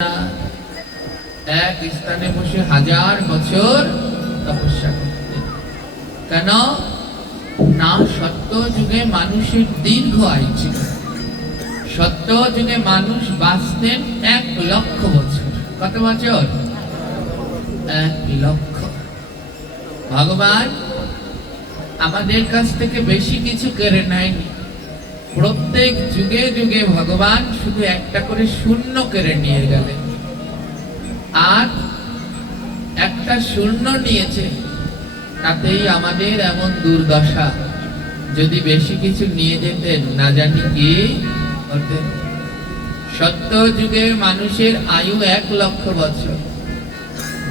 এক স্থানে বসে হাজার বছর তপস্যা করতেন। কেন না? সত্য যুগে মানুষের দীর্ঘ আয়ু ছিল। সত্য যুগে মানুষ বাঁচতেন 1,00,000 বছর। কত বছর? 1,00,000। ভগবান আমাদের কাছ থেকে বেশি কিছু কেড়ে নেয়নি। প্রত্যেক যুগে যুগে ভগবান শুধু একটা করে শূন্য কেড়ে নিয়ে গেলেন, আর একটা শূন্য নিয়েছে, তাতেই আমাদের এমন দুর্দশা। যদি বেশি কিছু নিয়ে যেতেন, না জানি কি হতেন। সত্য যুগে মানুষের আয়ু 1,00,000 বছর।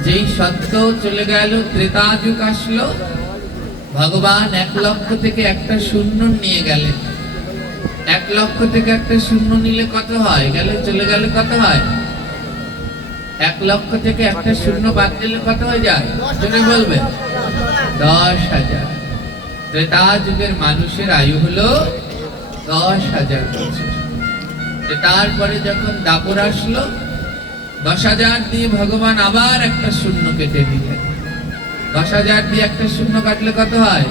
যেই সত্য চলে গেল, ত্রেতা যুগ আসলো, ভগবান 1,00,000 থেকে একটা শূন্য নিয়ে গেলেন। 1,00,000 থেকে একটা শূন্য নিলে কত হয়? গেলে চলে গেলে কত হয়? 1,00,000 থেকে একটা শূন্য বাদ দিলে কত হয়ে যায়? জনে বলবেন? 10,000। ত্রেতা যুগের মানুষের আয়ু হলো 10,000 বছর। তারপরে যখন দাপর আসলো, 10,000 দিয়ে ভগবান আবার একটা শূন্য কেটে দিলেন। 10,000 দিয়ে একটা শূন্য কাটলে কত হয়?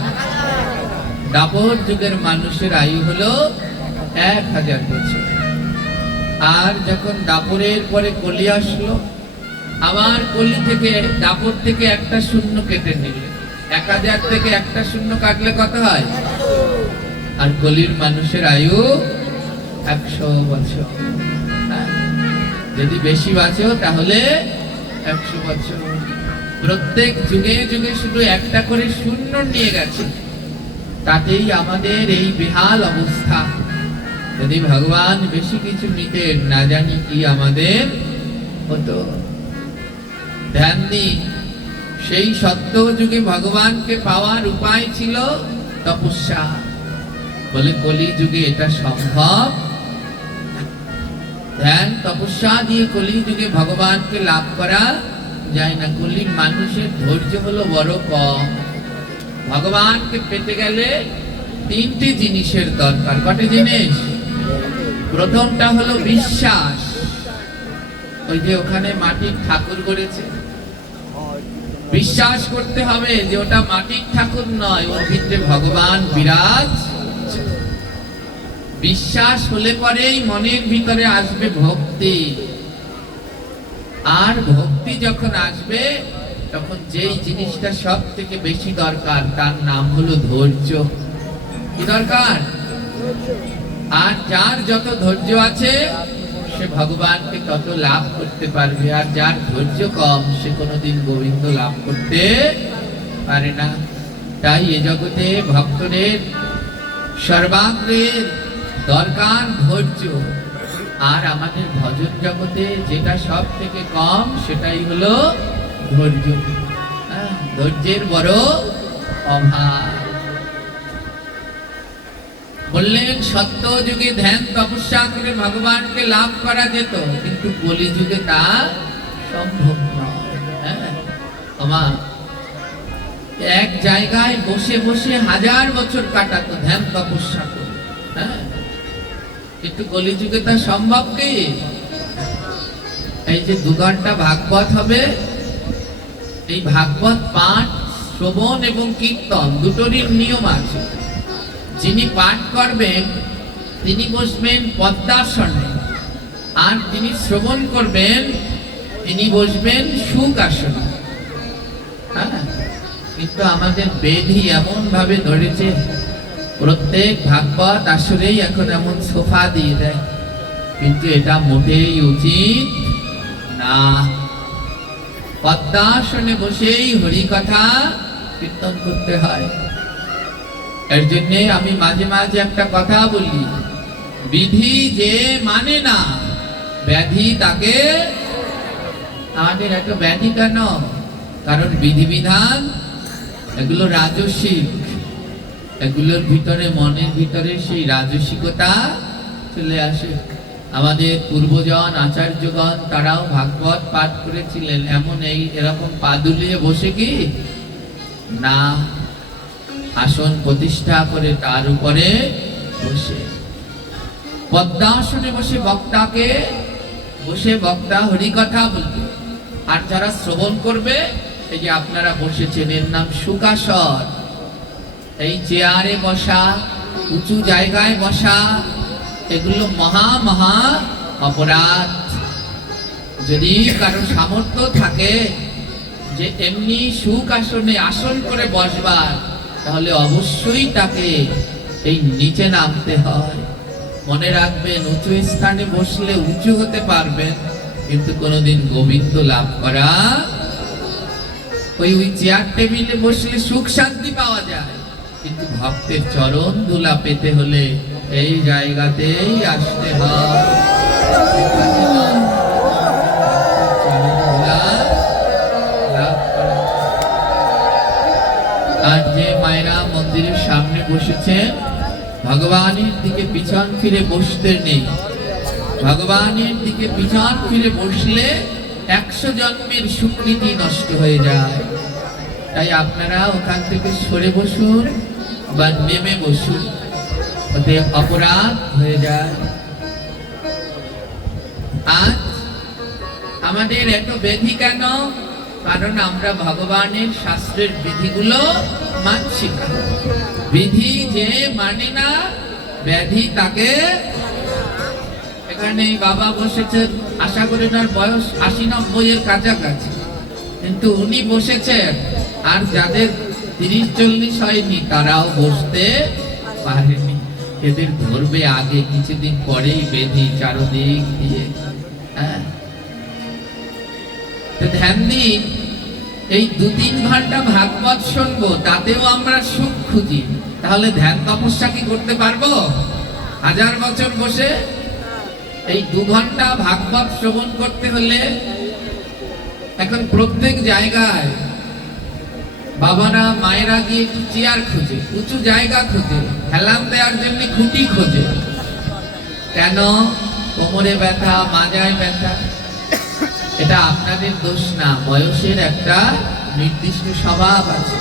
দাপর যুগের মানুষের আয়ু হলো 1,000 বছর। আর যখন দাপরের পরে কলি আসলো, আবার কলি থেকে, দাপর থেকে একটা শূন্য কেটে নিলেন। 1,000 থেকে একটা শূন্য কাটলে কত হয়? আর কলির মানুষের আয়ু 100 বছর। যদি বেশি বাঁচো তাহলে 100 বছর। প্রত্যেক যুগে যুগে শুধু একটা করে শূন্য নিয়ে গেছে, তাতেই আমাদের এই বেহাল অবস্থা। যদি ভগবান বেশি কিছু নিতেন, না জানি কি আমাদের হতো। ধ্যান দিন, সেই সত্য যুগে ভগবানকে পাওয়ার উপায় ছিল তপস্যা। বলে কলি যুগে এটা সম্ভব। ধ্যান তপস্যা দিয়ে কলি যুগে ভগবানকে লাভ করা যায় না। কলির মানুষের ধৈর্য হলো বড় কম। ভগবানকে পেতে গেলে 3টি জিনিসের দরকার। কটা জিনিস? প্রথমটা হলো বিশ্বাস। ওই যে ওখানে মাটির ঠাকুর করেছে, বিশ্বাস করতে হবে যে ওটা মাটির ঠাকুর নয়, ওর ভিতরে ভগবান বিরাজ। বিশ্বাস হলে পরেই মনের ভিতরে আসবে ভক্তি। আর ভক্তি যখন আসবে, তখন যেই জিনিসটা সব থেকে বেশি দরকার, তার নাম হলো ধৈর্য। কি দরকার? আর যার যত ধৈর্য আছে, সে ভগবানকে তত লাভ করতে পারবে। আর যার ধৈর্য কম, সে কোনোদিন গোবিন্দ লাভ করতে পারে না। তাই এ জগতে ভক্তদের সর্বাগ্রের দরকার ধৈর্য। আর আমাদের ভজন জগতে যেটা সব থেকে কম, সেটাই হলো ধৈর্য। ধৈর্যের বড় অভাব। বললেন সত্য যুগে ধ্যান তপস্যা করে ভগবানকে লাভ করা যেত, কিন্তু কলি যুগে তা সম্ভব নয়। এক জায়গায় বসে বসে 1000 বছর কাটাতো ধ্যান তপস্যা করে। কিন্তু কলি যুগে তা সম্ভব কি? এই যে 2 ঘন্টা ভাগবত হবে, এই ভাগবত পাঠ, শ্রবণ এবং কীর্তন দুটোরই নিয়ম আছে। যিনি পাঠ করবেন তিনি বসবেন পদ্মাসনে, আর যিনি শ্রবণ করবেন তিনি বসবেন সুখাসনে। কিন্তু আমাদের বেদই এমন ভাবে ধরেছে, প্রত্যেক ভাগবত আসলেই এখন এমন সোফা দিয়ে দেয়, কিন্তু এটা মোটেই উচিত না। পদ্মাসনে বসেই হরি কথা কীর্তন করতে হয়। এর জন্য আমি মাঝে মাঝে একটা কথা বলি, বিধি যে মানে না, ব্যাধি তাকে। আমাদের এত ব্যাধি কেন? কারণ বিধিবিধান এগুলো রাজসিক, এগুলোর ভিতরে, মনের ভিতরে সেই রাজসিকতা চলে আসে। আমাদের পূর্বজন আচার্যগণ তারাও ভাগবত পাঠ করেছিলেন এমন এরকম পা দুলিয়ে বসে কি না, আসন প্রতিষ্ঠা করে তার উপরে বসে। পদ্মাসনে বসে বক্তাকে বসে বক্তা হরিকথা বলবে, আর যারা শ্রবণ করবে, এই যে আপনারা বসেছেন, এর নাম সুকাসন। এই চেয়ারে বসা, উঁচু জায়গায় বসা, এগুলো মহা মহা অপরাধ। যদি কারো সামর্থ্য থাকে যে এমনি সুকাসনে আসন করে বসবার, তাহলে অবশ্যই তাকে এই নিচে নামতে হয়। মনে রাখবেন, উঁচু স্থানে বসলে উঁচু হতে পারবেন, কিন্তু কোনোদিন গোবিন্দ লাভ করা, ওই চেয়ার টেবিলে বসলে সুখ শান্তি পাওয়া যায়, কিন্তু ভক্তের চরণ ধুলা পেতে হলে এই জায়গাতেই আসতে হয়। আর যে মায়েরা মন্দিরের সামনে বসেছেন, ভগবানের দিকে পিছন ফিরে বসতে নেই। ভগবানের দিকে পিছন ফিরে বসলে 100 জন্মের স্বীকৃতি নষ্ট হয়ে যায়। তাই আপনারা ওখান থেকে সরে বসুন বা নেমে বসুন, ওতে অপরাধ হয়ে যায়। আজ আমাদের এত ব্যাধি কেন? কারণ আমরা ভগবানের শাস্ত্রের বিধিগুলো মানছি না। বিধি যে মানে না, ব্যাধি তাকে। এখানে বাবা বসেছেন, আশা করি ওনার বয়স 80-90 এর কাছাকাছি, কিন্তু উনি বসেছেন। আর যাদের 30-40 হয়নি, তারাও বসতে পারেনি। এদের ধরবে আগে, কিছুদিন পরেই বেধি চারদিক দিয়ে। ধ্যান দিন, এই 2-3 ঘন্টা ভাগবত শুনবো, তাতেও আমরা সুখ খুঁজি, তাহলে ধ্যান তপস্যা কি করতে পারবো 1000 বছর বসে? এই 2 ঘন্টা ভাগবত শ্রবণ করতে হলে এখন প্রত্যেক জায়গায় বাবারা মায়েরা গিয়ে একটু চেয়ার খোঁজে, উঁচু জায়গা খোঁজে, হেলান দেওয়ার জন্য খুঁটি খোঁজে। কেন? কোমরে ব্যথা, মাজায় ব্যথা। এটা আপনাদের দোষ না, বয়সের একটা নির্দিষ্ট স্বভাব আছে।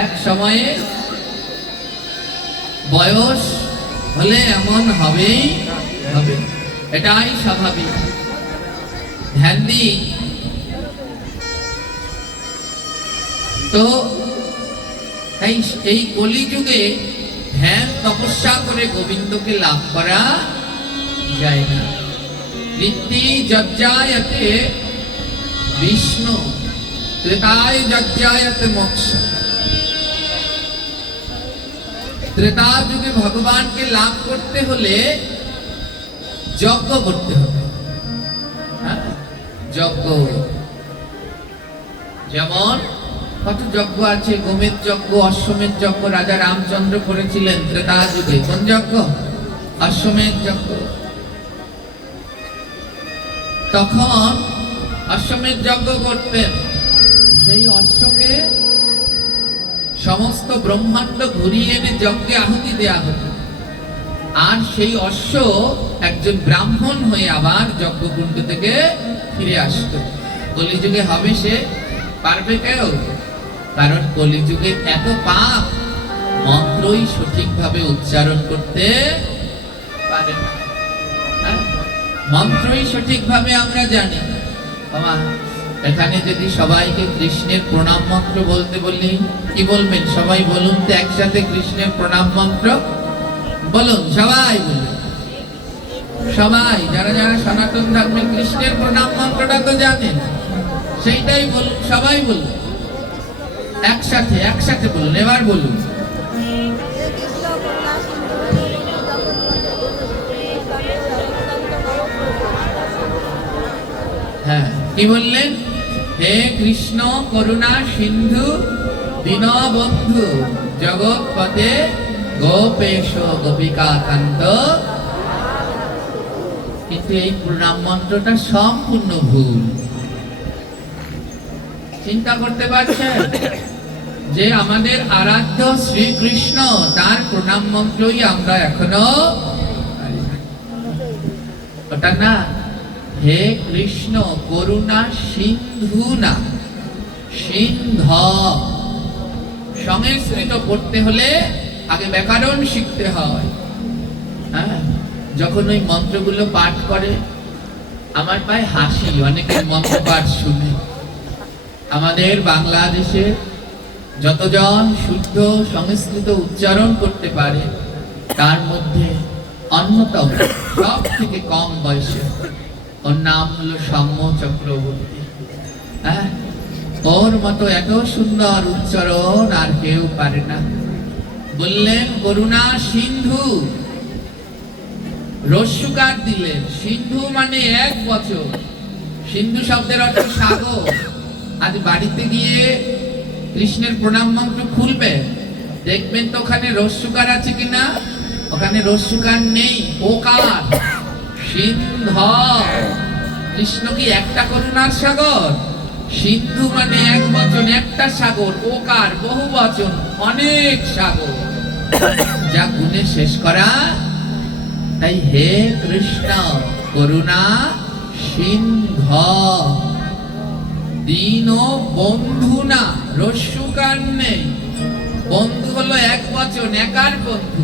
এক সময়ে বয়স হলে এমন হবেই হবে, এটাই স্বাভাবিক। ধ্যান দিন। তো এই কলিযুগে ধ্যান তপস্যা করে গোবিন্দকে লাভ করা যায় না। নিত্যি যজ্ঞায়তে বিষ্ণু, ত্রেতায় যজ্ঞায়তে মোক্ষ। ত্রেতা যুগে ভগবানকে লাভ করতে হলে যজ্ঞ করতে হবে। যজ্ঞ, যেমন কত যজ্ঞ আছে, গোমের যজ্ঞ, অশ্বমেধ যজ্ঞ রাজা রামচন্দ্র করেছিলেন ত্রেতা যুগে। কোন যজ্ঞ? অশ্বমেধ যজ্ঞ। তখন অশ্বমেধ যজ্ঞ করতেন, সেই অশ্বকে সমস্ত ব্রহ্মাণ্ড ঘুরিয়ে এনে যজ্ঞে আহুতি দেয়া হতো। আর সেই অশ্ব একজন ব্রাহ্মণ হয়ে আবার যজ্ঞকুণ্ড থেকে ফিরে আসতো। কলিযুগে হবে সে? পারবে কেউ? কারণ কলিযুগে এত পাপ, মন্ত্রই সঠিকভাবে উচ্চারণ করতে পারে না। মন্ত্রই সঠিকভাবে আমরা জানি। বাবা, এখানে যদি সবাইকে কৃষ্ণের প্রণাম মন্ত্র বলতে বলি, কি বলবেন? সবাই বলুন তো একসাথে কৃষ্ণের প্রণাম মন্ত্র বলুন, সবাই বলুন। সবাই যারা যারা সনাতন ধর্মের কৃষ্ণের প্রণাম মন্ত্রটা তো জানেন, সেইটাই বলুন, সবাই বলুন একসাথে, একসাথে বলুন। এবার বলুন। হ্যাঁ, কি বললেন? হে কৃষ্ণ করুণা সিন্ধু দীনবন্ধু জগৎপতে গোপেশ গোপিকা কান্ত। কিন্তু এই প্রণাম মন্ত্রটা সম্পূর্ণ ভুল। চিন্তা করতে পারছেন যে আমাদের আরাধ্য শ্রীকৃষ্ণ, তার প্রণাম মন্ত্রই আমরা এখনো ওটা না। হে কৃষ্ণ করুণা সিন্ধু না, সিন্ধ। সংস্কৃত পড়তে হলে আগে ব্যাকরণ শিখতে হয়। হ্যাঁ, যখন ওই মন্ত্রগুলো পাঠ করে আমার পায়ে হাসি অনেকের মন্ত্রপাঠ শুনে। আমাদের বাংলাদেশে যতজন শুদ্ধ সংস্কৃত উচ্চারণ করতে পারে তার মধ্যে অন্যতম সব থেকে কম বয়সে, ওর নাম হলো সৌম্য চক্রবর্তী। হ্যাঁ, ওর মতো এত সুন্দর উচ্চারণ আর কেউ পারে না। বললেন করুণা সিন্ধু, রস্যকার দিলেন। সিন্ধু মানে 1 বছর। সিন্ধু শব্দের অর্থ সাগর। আজ বাড়িতে গিয়ে কৃষ্ণের প্রণাম মন্ত্র খুলবে, দেখবেন তো ওখানে রস্যকার আছে কিনা। ওখানে রস্যকার নেই, ওকার। সিন্ধ, কৃষ্ণ কি একটা করুণার সাগর? সিন্ধু মানে 1 বচন, একটা সাগর। ওকার বহু বচন, অনেক সাগর, যা গুণে শেষ করা। তাই হে কৃষ্ণ করুণা সিন্ধ, দীন বন্ধু না, রস্যকার নেই। বন্ধু হলো 1 বচন, একার বন্ধু।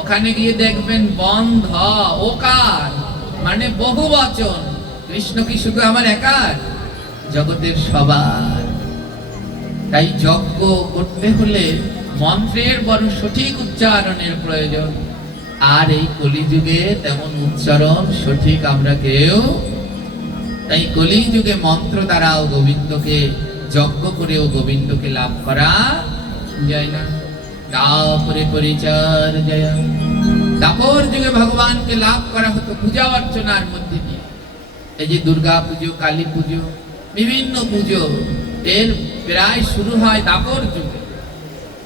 ওখানে গিয়ে দেখবেন বন্ধ, ওকার মানে বহু বচন। কৃষ্ণ কি শুধু আমার একার? জগতের সবার। তাই যজ্ঞ করতে হলে মন্ত্রের বড় সঠিক উচ্চারণের প্রয়োজন। আর এই কলিযুগে তেমন উচ্চারণ সঠিক আমরা কেউ। তাই কলিযুগে মন্ত্র দ্বারাও গোবিন্দকে, যজ্ঞ করেও গোবিন্দকে লাভ করা যায় না। তারপরে পরিচার জয়। দাপর যুগে ভগবানকে লাভ করা হতো পূজা অর্চনার মধ্যে দিয়ে। এই যে দুর্গা পুজো, কালী পুজো, বিভিন্ন পুজো এর প্রায় শুরু হয় দাপর যুগে।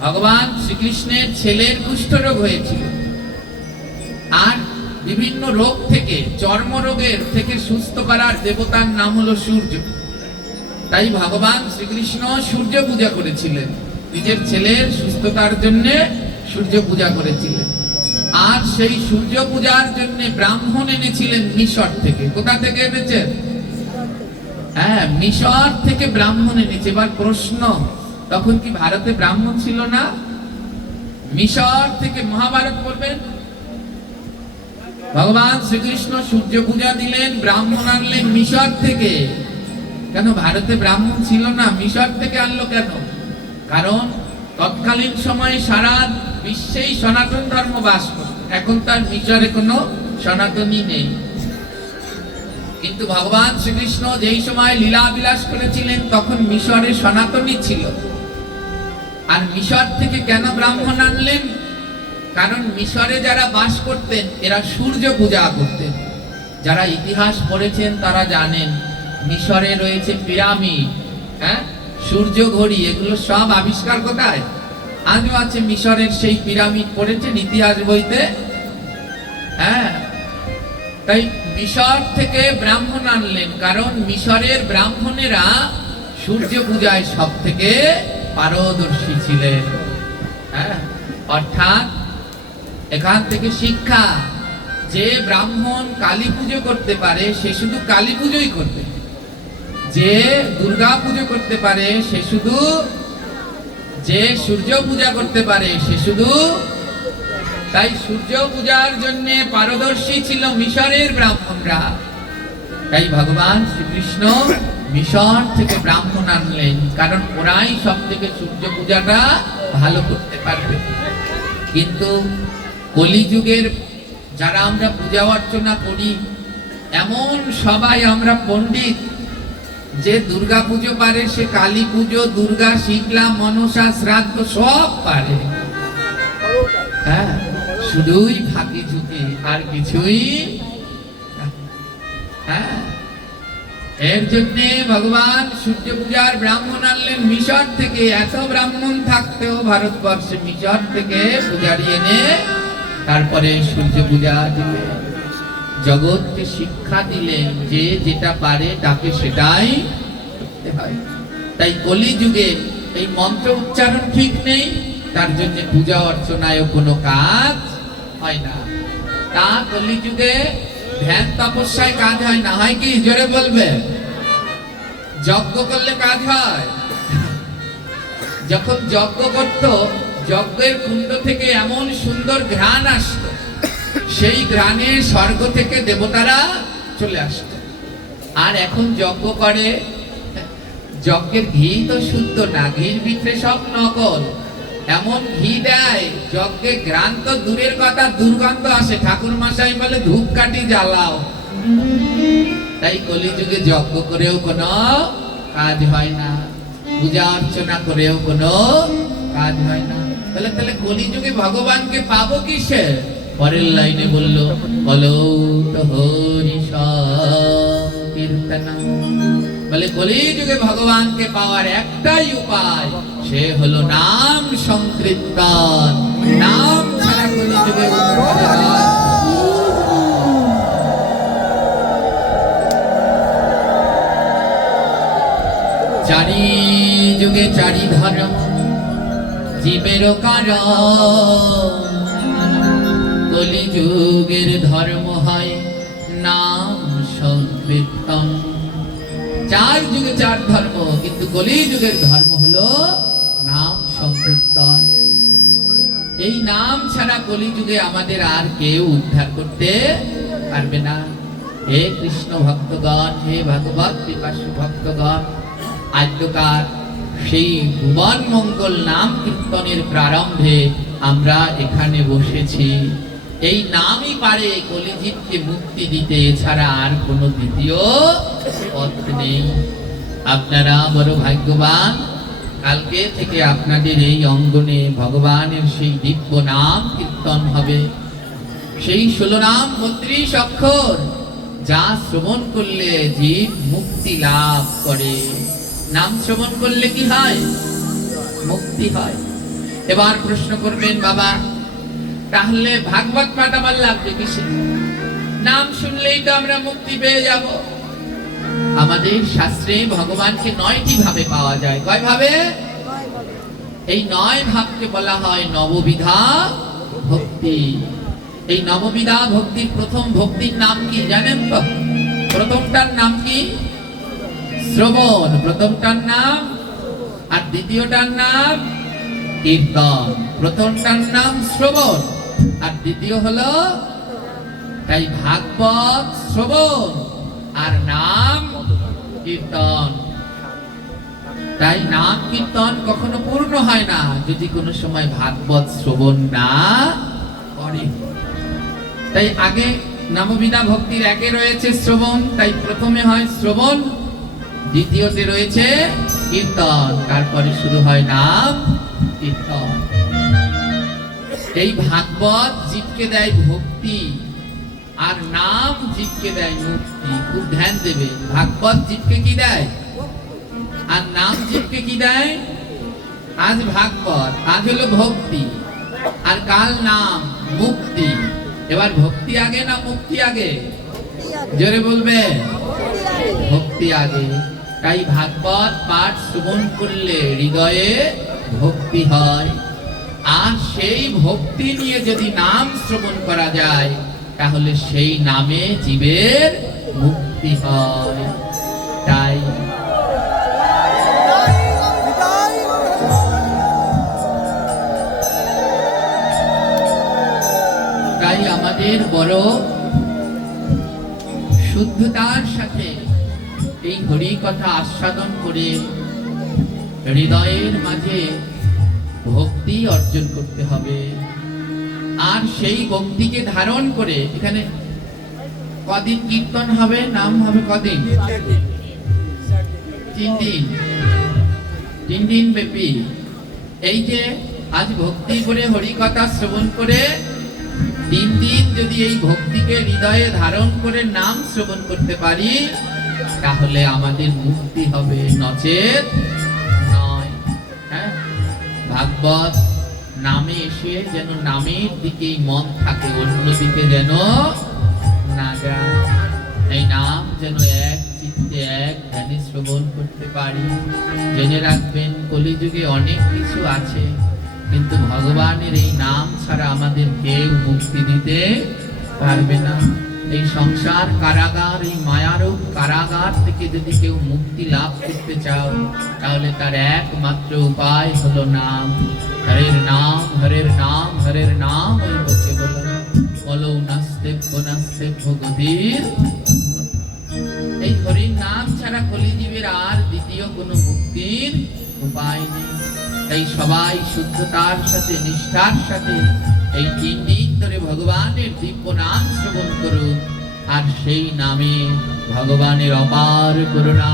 ভগবান শ্রীকৃষ্ণের ছেলের কুষ্ঠরোগ হয়েছিল, আর বিভিন্ন রোগ থেকে, চর্মরোগের থেকে সুস্থ করার দেবতার নাম হলো সূর্য। তাই ভগবান শ্রীকৃষ্ণ সূর্য পূজা করেছিলেন। নিজের ছেলের সুস্থতার জন্য সূর্য পূজা করেছিলেন। আর সেই সূর্য পূজার জন্য ব্রাহ্মণ এনেছিলেন মিশর থেকে। কোথা থেকে এনেছেন? হ্যাঁ, মিশর থেকে ব্রাহ্মণ এনেছে। এবার প্রশ্ন, তখন কি ভারতে ব্রাহ্মণ ছিল না? মিশর থেকে মহাভারত পড়বেন। ভগবান শ্রীকৃষ্ণ সূর্য পূজা দিলেন, ব্রাহ্মণ আনলেন মিশর থেকে। কেন ভারতে ব্রাহ্মণ ছিল না? মিশর থেকে আনলো কেন? কারণ তৎকালীন সময়ে সারা বিশ্বেই সনাতন ধর্ম বাস করত। এখন তার মিশরে কোনো সনাতনী নেই। কিন্তু ভগবান শ্রীকৃষ্ণ যেই সময় লীলা বিলাস করেছিলেন তখন মিশরে সনাতনী ছিল। আর মিশর থেকে কেন ব্রাহ্মণ আনলেন? কারণ মিশরে যারা বাস করতেন এরা সূর্য পূজা করতেন। যারা ইতিহাস পড়েছেন তারা জানেন মিশরে রয়েছে পিরামিড, হ্যাঁ, সূর্য ঘড়ি, এগুলো সব আবিষ্কার কোথায়? আজও আছে মিশরের সেই পিরামিড, পড়েছেন ইতিহাস বইতে। হ্যাঁ, তাই মিশর থেকে ব্রাহ্মণ আনলেন, কারণ মিশরের ব্রাহ্মণেরা সূর্য পূজায় সব থেকে পারদর্শী ছিলেন। হ্যাঁ, অর্থাৎ এখান থেকে শিক্ষা, যে ব্রাহ্মণ কালী পুজো করতে পারে সে শুধু কালী পুজোই করবে, যে দুর্গা পুজো করতে পারে সে শুধু, যে সূর্য পূজা করতে পারে সে শুধু। তাই সূর্য পূজার জন্য পারদর্শী ছিল মিশরের ব্রাহ্মণরা। তাই ভগবান শ্রীকৃষ্ণ মিশর থেকে ব্রাহ্মণ আনলেন, কারণ ওরাই সব থেকে সূর্য পূজাটা ভালো করতে পারবে। কিন্তু কলিযুগের যারা আমরা পূজা অর্চনা করি, এমন সবাই আমরা পণ্ডিত, যে দুর্গা পুজো পারে সে কালী পুজো, দুর্গা, শীতলা, মনসা, শ্রাদ্ধ সব পারে। হ্যাঁ, শুধুই ফাঁকি ঝুঁকি আর কিছুই। হ্যাঁ, এর জন্য ভগবান সূর্য পূজার ব্রাহ্মণ আনলেন মিশর থেকে। এত ব্রাহ্মণ থাকতেও ভারতবর্ষে মিশর থেকে পূজারি এনে তারপরে সূর্য পূজা দিলেন, জগৎকে শিক্ষা দিলেন যে যেটা পারে তাকে সেটাই করতে হয়। তাই কলিযুগে এই মন্ত্র উচ্চারণ ঠিক নেই, তার জন্য পূজা অর্চনায় কোনো কাজ হয় না। তা কলিযুগে ধ্যান তপস্যায় কাজ হয় না, হয় কি? জোরে বলবে। যজ্ঞ করলে কাজ হয়। যখন যজ্ঞ করত, যজ্ঞের কুণ্ড থেকে এমন সুন্দর ঘ্রাণ আসতো, সেই ঘ্রাণে স্বর্গ থেকে দেবতারা চলে আসতো। আর এখন যজ্ঞ করে, যজ্ঞের ঘি তো শুদ্ধ না, ঘির ভিতরে সব নকল। এমন ঘি দেয় যজ্ঞে ঘ্রাণ তো দূরের কথা, দুর্গন্ধ আসে। ঠাকুর মশাই বলে ধূপকাঠি জ্বালাও। তাই কলিযুগে যজ্ঞ করেও কোনো কাজ হয় না, পূজা অর্চনা করেও কোনো কাজ হয় না। তাহলে কলিযুগে ভগবানকে পাবো কিসে? পরের লাইনে বলল, বলো তো হরি কীর্তন। বলে কলিযুগে ভগবানকে পাওয়ার একটাই উপায়, সে হলো নাম সংকীর্তন। নাম ছাড়া কলিযুগে চারি যুগে চারি ধর্ম জীবেরও কারণ, কলিযুগের ধর্ম হয় নাম সংকীর্তন। চার যুগে চার ধর্ম, কিন্তু কলিযুগের ধর্ম হলো নাম সংকীর্তন। এই নাম ছাড়া কলিযুগে আমাদের আর কেউ উদ্ধার করতে পারবে না। হে কৃষ্ণ ভক্তগণ, হে ভাগবত পিপাসু ভক্তগণ, আদ্যকার সেই ভুবন মঙ্গল নাম কীর্তনের প্রারম্ভে আমরা এখানে বসেছি। এই নামই পারে কলিজীবকে মুক্তি দিতে, এছাড়া আর কোনো দ্বিতীয় পথ নেই। আপনারা বড় ভাগ্যবান, কালকে থেকে আপনাদের এই অঙ্গনে ভগবানের সেই দিব্য নাম কীর্তন হবে। সেই 16 নাম 32 অক্ষর, যা শ্রবণ করলে জীব মুক্তি লাভ করে। নাম শ্রবণ করলে কি হয়? মুক্তি হয়। এবার প্রশ্ন করবেন, বাবা তাহলে ভাগবত পাঠ আমার লাগবে কিসে? নাম শুনলেই তো আমরা মুক্তি পেয়ে যাব। আমাদের শাস্ত্রে ভগবানকে 9টি ভাবে পাওয়া যায়। কয় ভাবে? এই 9 ভাবকে বলা হয় নববিধা ভক্তি। এই নববিধা ভক্তির প্রথম ভক্তির নাম কি জানেন তো? প্রথমটার নাম কি? শ্রবণ, প্রথমটার নাম। আর দ্বিতীয়টার নাম কীর্তন। প্রথমটার নাম শ্রবণ আর দ্বিতীয় হলো, তাই ভাগবত শ্রবণ আর নাম কীর্তন। তাই নাম কীর্তন কখনো পূর্ণ হয় না যদি কোনো সময় ভাগবত শ্রবণ না করে। তাই আগে নববিধা ভক্তির একে রয়েছে শ্রবণ, তাই প্রথমে হয় শ্রবণ, দ্বিতীয়তে রয়েছে কীর্তন, তারপরে শুরু হয় নাম কীর্তন। এই ভাগবত জীবকে দেয় ভক্তি আর নাম জীবকে দেয় মুক্তি। খুব ধ্যান দেবে, ভাগবত জীবকে কি দেয় আর নাম জীবকে কি দেয়? আজ ভাগবত, আজ হলো ভক্তি, আর কাল নাম মুক্তি। এবার ভক্তি আগে না মুক্তি আগে? জোরে বলবে, ভক্তি আগে। তাই ভাগবত পাঠ শ্রবণ করলে হৃদয়ে ভক্তি হয়, আর সেই ভক্তি নিয়ে যদি নাম শ্রবণ করা যায় তাহলে সেই নামে জীবের মুক্তি হয়। তাই আমাদের বড় শুদ্ধতার সাথে এই হরি কথা আস্বাদন করে হৃদয়ের মাঝে ভক্তি অর্জন করতে হবে। আর সেই ভক্তিকে ধারণ করে এখানে কদিন কীর্তন হবে, নাম হবে কদিন? 3 দিন, 3 দিন ব্যাপী। এই যে আজ ভক্তি করে হরি কথা শ্রবণ করে 3 দিন যদি এই ভক্তিকে হৃদয়ে ধারণ করে নাম শ্রবণ করতে পারি তাহলে আমাদের মুক্তি হবে, নচেত নয়। হ্যাঁ, ভাগবত নামে এসে যেন নামের দিকেই মন থাকে, অন্যদিকে যেন না যায়। এই নাম যেন এক চিত্তে এক ধ্যানে শ্রবণ করতে পারি। জেনে রাখবেন, কলিযুগে অনেক কিছু আছে, কিন্তু ভগবানের এই নাম ছাড়া আমাদের কেউ মুক্তি দিতে পারবে না। এই সংসার কারাগার, এই মায়ারূপ কারাগার থেকে যদি কেউ মুক্তি লাভ করতে চাও তাহলে তার একমাত্র উপায় হলো নাম। হরের নাম, হরের নাম, হরের নাম। বলো নাস্তে নাস্তে ভগবীর। এই হরির নাম ছাড়া কলিজীবের আর দ্বিতীয় কোনো মুক্তির উপায় নেই। তাই সবাই শুদ্ধতার সাথে নিষ্ঠার সাথে এই 3 দিন ধরে ভগবানের দিব্য নাম শ্রবণ করুন, আর সেই নামে ভগবানের অপার করুণা